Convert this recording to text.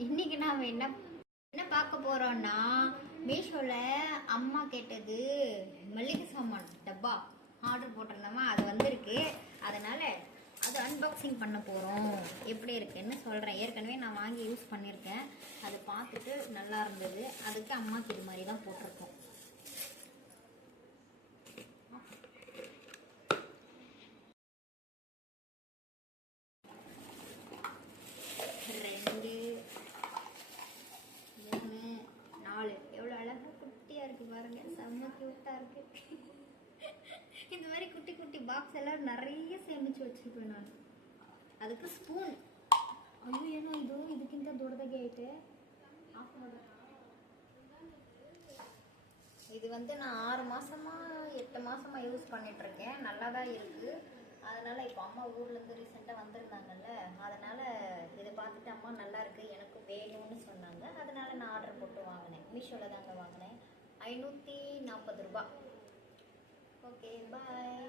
இன்னைக்கு நாம் என்ன என்ன பார்க்க போறோம்னா, மீஷோல அம்மா கேட்டது மளிகை சாமான் டப்பா ஆர்டர் போட்டிருந்தோமா, அது வந்திருக்கு. அதனால அது அன்பாக்சிங் பண்ண போகிறோம். எப்படி இருக்குன்னு சொல்கிறேன். ஏற்கனவே நான் வாங்கி யூஸ் பண்ணியிருக்கேன். அது பார்த்துட்டு நல்லா இருந்தது. அதுக்கு அம்மாக்கு இது மாதிரி தான் போட்டிருக்கோம். ரெண்டு, மூணு, நாலு. எவ்வளோ அழகாக குட்டியாக இருக்குது பாருங்க. செம்ம க்யூட்டாக இருக்குது. இந்த மாதிரி குட்டி குட்டி பாக்ஸ் எல்லாம் நிறைய சேமித்து வச்சுருப்பேன் நான். ಅದಕ್ಕೆ ಸ್ಪೂನ್. ಅಯ್ಯೋ ಏನೋ ಇದಕ್ಕಿಂತ ದೊಡ್ಡದಾಗೆ ಐತೆ. ಆಫ್ ಮಾಡು. இது வந்து நான் 6 மாசமா 8 மாசமா யூஸ் பண்ணிட்டு இருக்கேன். நல்லா தான் இருக்கு. அதனால இப்போ அம்மா ஊர்லேருந்து ரீசெண்டாக வந்திருந்தாங்கல்ல, அதனால இதை பார்த்துட்டு அம்மா நல்லா இருக்கு எனக்கு வேணும்னு சொன்னாங்க. அதனால நான் ஆர்டர் போட்டு வாங்கினேன். மீஷோவில் தாங்க வாங்கினேன். 540 ரூபா. Okay bye.